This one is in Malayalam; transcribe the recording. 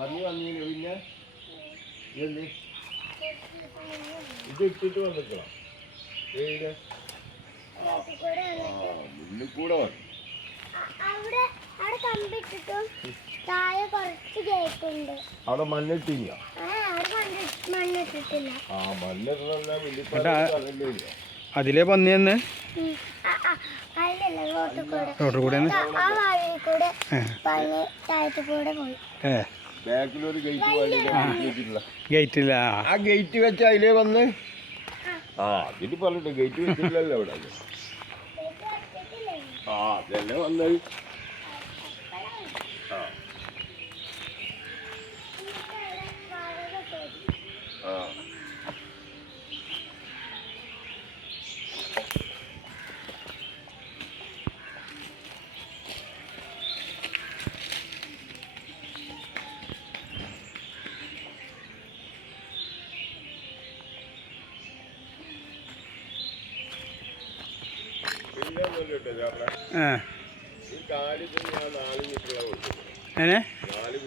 പന്നി വന്നീന് പിന്നെ ഇതെന്ത് ഇത് ഇട്ടിട്ട് വന്നിട്ടോ ഏത് മുന്നിൽ കൂടെ വന്നു അവിടെ അവിടെ കമ്പിട്ടിട്ടും താഴെ കുറച്ച് കേക്കുണ്ട് അവിടെ മണ്ണിട്ടില്ല. അതിലേ പന്നി തന്നെ റോട്ടിൽ കൂടെ ഏ. ബാക്കിലൊരു ഗേറ്റ് ഗേറ്റില്ല ആ. ഗേറ്റ് വെച്ച് അതിലേ വന്ന്? ആ അതിന് പറഞ്ഞിട്ട് ഗേറ്റ് വെച്ചിട്ടില്ലല്ലോ അവിടെ ആ അതല്ലേ വന്നത് ആ ആ പിന്നെ ഒന്നുമില്ല കേട്ടോ ചാപ്ര. ആ. ഈ